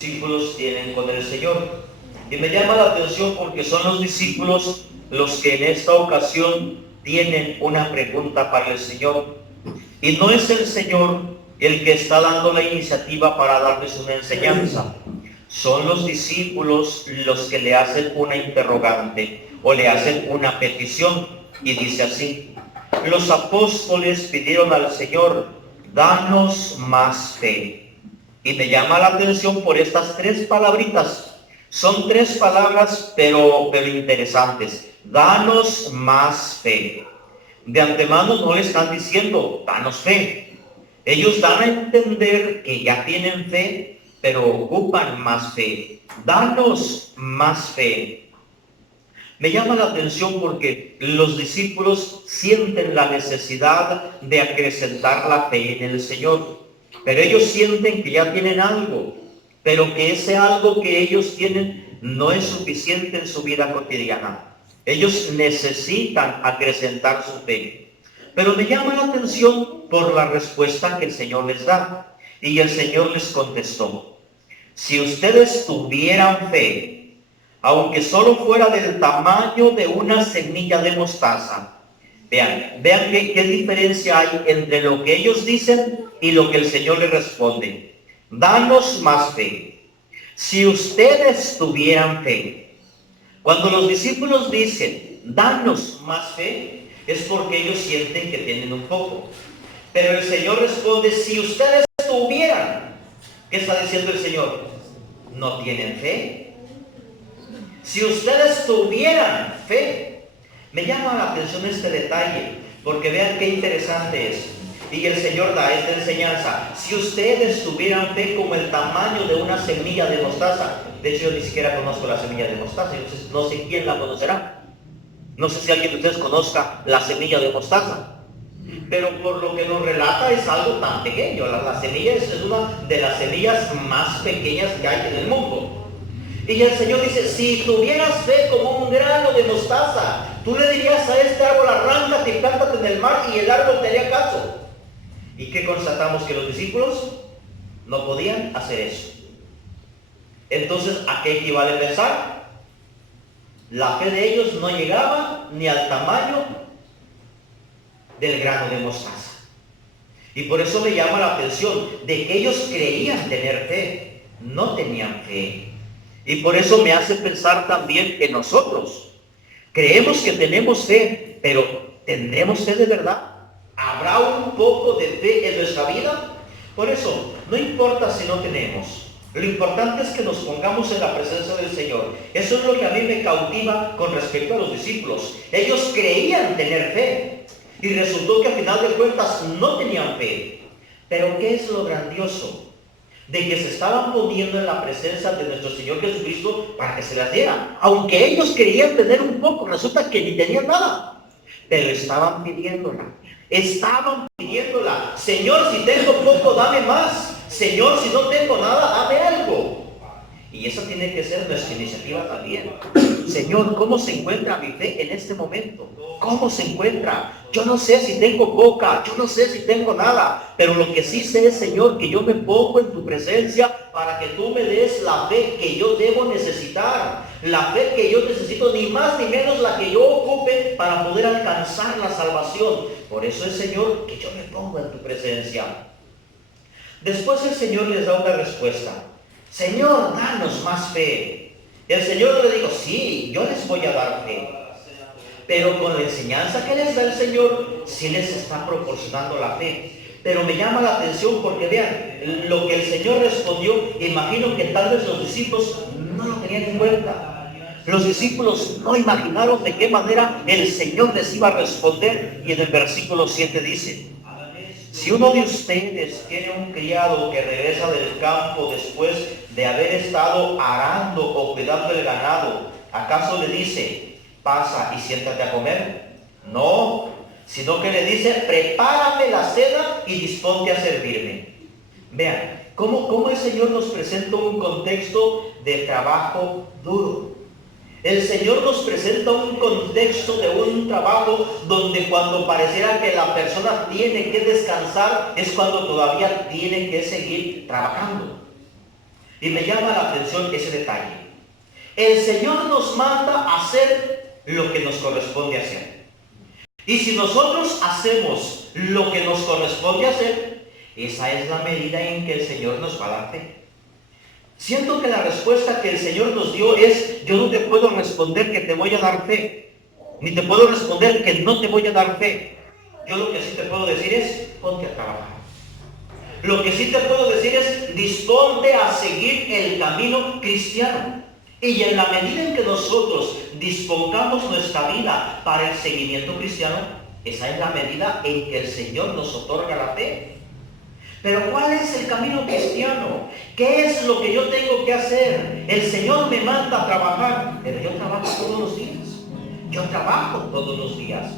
discípulos tienen con el Señor. Y me llama la atención porque son los discípulos los que en esta ocasión tienen una pregunta para el Señor. Y no es el Señor el que está dando la iniciativa para darles una enseñanza. Son los discípulos los que le hacen una interrogante o le hacen una petición. Y dice así: los apóstoles pidieron al Señor, danos más fe. Y me llama la atención por estas tres palabritas. Son tres palabras, pero interesantes. Danos más fe. De antemano no le están diciendo, danos fe. Ellos dan a entender que ya tienen fe, pero ocupan más fe. Danos más fe. Me llama la atención porque los discípulos sienten la necesidad de acrecentar la fe en el Señor. Pero ellos sienten que ya tienen algo, pero que ese algo que ellos tienen no es suficiente en su vida cotidiana. Ellos necesitan acrecentar su fe. Pero me llama la atención por la respuesta que el Señor les da. Y el Señor les contestó: si ustedes tuvieran fe, aunque solo fuera del tamaño de una semilla de mostaza. Vean qué diferencia hay entre lo que ellos dicen y lo que el Señor les responde. Danos más fe. Si ustedes tuvieran fe. Cuando los discípulos dicen, danos más fe, es porque ellos sienten que tienen un poco. Pero el Señor responde, si ustedes tuvieran. ¿Qué está diciendo el Señor? ¿No tienen fe? Si ustedes tuvieran fe. Me llama la atención este detalle, porque vean qué interesante es. Y el Señor da esta enseñanza. Si ustedes tuvieran fe como el tamaño de una semilla de mostaza. De hecho, yo ni siquiera conozco la semilla de mostaza. Entonces, no sé quién la conocerá. No sé si alguien de ustedes conozca la semilla de mostaza. Pero por lo que nos relata es algo tan pequeño. La semilla es una de las semillas más pequeñas que hay en el mundo. Y el Señor dice, si tuvieras fe como un grano de mostaza, tú le dirías a este árbol, arráncate y plántate en el mar, y el árbol te haría caso. ¿Y qué constatamos? Que los discípulos no podían hacer eso. Entonces, ¿a qué equivale pensar? La fe de ellos no llegaba ni al tamaño del grano de mostaza. Y por eso me llama la atención de que ellos creían tener fe, no tenían fe. Y por eso me hace pensar también que nosotros creemos que tenemos fe, pero ¿tendremos fe de verdad? ¿Habrá un poco de fe en nuestra vida? Por eso, no importa si no tenemos. Lo importante es que nos pongamos en la presencia del Señor. Eso es lo que a mí me cautiva con respecto a los discípulos. Ellos creían tener fe y resultó que al final de cuentas no tenían fe. Pero ¿qué es lo grandioso? De que se estaban poniendo en la presencia de nuestro Señor Jesucristo para que se las diera. Aunque ellos querían tener un poco, resulta que ni tenían nada. Pero estaban pidiéndola. Señor, si tengo poco, dame más. Señor, si no tengo nada, dame algo. Y esa tiene que ser nuestra iniciativa también. Señor, ¿cómo se encuentra mi fe en este momento? ¿Cómo se encuentra? Yo no sé si tengo poca, yo no sé si tengo nada, pero lo que sí sé es, Señor, que yo me pongo en tu presencia para que tú me des la fe que yo debo necesitar. La fe que yo necesito, ni más ni menos la que yo ocupe para poder alcanzar la salvación. Por eso es, Señor, que yo me pongo en tu presencia. Después el Señor les da una respuesta. Señor, danos más fe. El Señor le dijo, sí, yo les voy a dar fe. Pero con la enseñanza que les da el Señor, sí les está proporcionando la fe. Pero me llama la atención porque vean, lo que el Señor respondió, imagino que tal vez los discípulos no lo tenían en cuenta. Los discípulos no imaginaron de qué manera el Señor les iba a responder. Y en el versículo 7 dice, si uno de ustedes tiene un criado que regresa del campo después de haber estado arando o cuidando el ganado, ¿acaso le dice, pasa y siéntate a comer? No, sino que le dice, prepárame la cena y disponte a servirme. Vean, cómo el Señor nos presenta un contexto de trabajo duro. El Señor nos presenta un contexto de un trabajo donde cuando pareciera que la persona tiene que descansar, es cuando todavía tiene que seguir trabajando. Y me llama la atención ese detalle. El Señor nos manda a hacer lo que nos corresponde hacer. Y si nosotros hacemos lo que nos corresponde hacer, esa es la medida en que el Señor nos va a dar fe. Siento que la respuesta que el Señor nos dio es: yo no te puedo responder que te voy a dar fe, ni te puedo responder que no te voy a dar fe. Yo lo que sí te puedo decir es: ponte a trabajar. Lo que sí te puedo decir es: disponte a seguir el camino cristiano. Y en la medida en que nosotros dispongamos nuestra vida para el seguimiento cristiano, esa es la medida en que el Señor nos otorga la fe. Pero ¿cuál es el camino cristiano? ¿Qué es lo que yo tengo que hacer? El Señor me manda a trabajar, pero yo trabajo todos los días. Yo trabajo todos los días.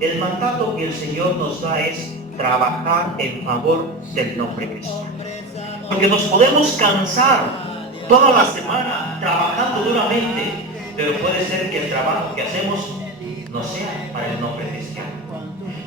El mandato que el Señor nos da es trabajar en favor del nombre cristiano. Porque nos podemos cansar toda la semana trabajando duramente, pero puede ser que el trabajo que hacemos no sea para el nombre cristiano,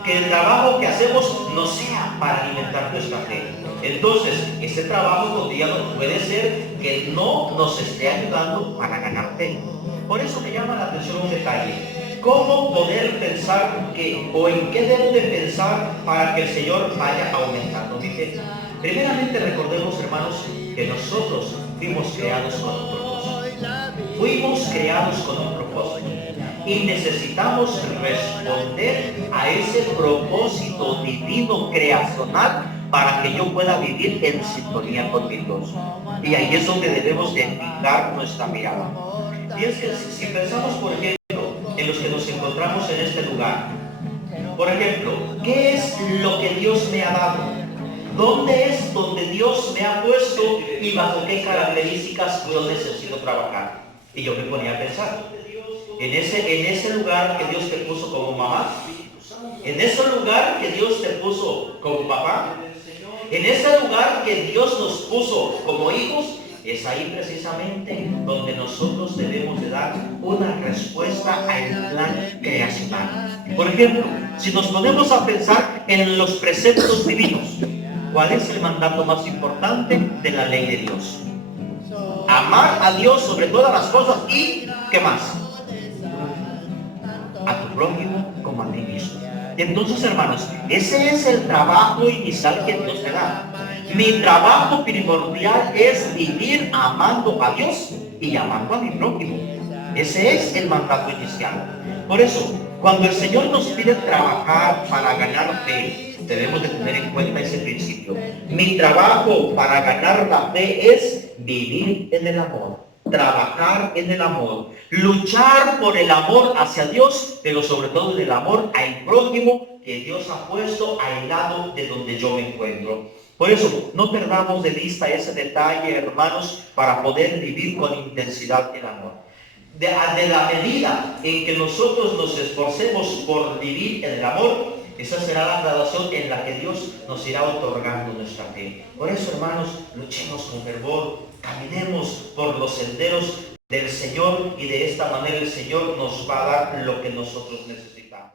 que el trabajo que hacemos no sea para alimentar nuestra fe. Entonces, ese trabajo cotidiano puede ser que no nos esté ayudando para ganar fe. Por eso me llama la atención un detalle: cómo poder pensar o en qué debo de pensar para que el Señor vaya aumentando mi fe. Primeramente, recordemos, hermanos, que nosotros fuimos creados con un propósito. Fuimos creados con un propósito. Y necesitamos responder a ese propósito divino creacional para que yo pueda vivir en sintonía con mi Dios. Y ahí es donde debemos de fijar nuestra mirada. Y es que si pensamos, por ejemplo, en los que nos encontramos en este lugar, por ejemplo, ¿qué es lo que Dios me ha dado? ¿Dónde es donde Dios me ha puesto y bajo qué características yo necesito trabajar? Y yo me ponía a pensar, en ese lugar que Dios te puso como mamá, en ese lugar que Dios te puso como papá, en ese lugar que Dios nos puso como hijos, es ahí precisamente donde nosotros debemos de dar una respuesta al plan creacional. Por ejemplo, si nos ponemos a pensar en los preceptos divinos, ¿cuál es el mandato más importante de la ley de Dios? Amar a Dios sobre todas las cosas y, ¿qué más? A tu prójimo como a ti mismo. Entonces, hermanos, ese es el trabajo inicial que Dios te da. Mi trabajo primordial es vivir amando a Dios y amando a mi prójimo. Ese es el mandato inicial. Por eso, cuando el Señor nos pide trabajar para ganar fe, debemos de tener en cuenta ese principio. Mi trabajo para ganar la fe es vivir en el amor, trabajar en el amor, luchar por el amor hacia Dios, pero sobre todo el amor al prójimo que Dios ha puesto al lado de donde yo me encuentro. Por eso, no perdamos de vista ese detalle, hermanos, para poder vivir con intensidad el amor. De la medida en que nosotros nos esforcemos por vivir en el amor, esa será la graduación en la que Dios nos irá otorgando nuestra fe. Por eso, hermanos, luchemos con fervor, caminemos por los senderos del Señor y de esta manera el Señor nos va a dar lo que nosotros necesitamos.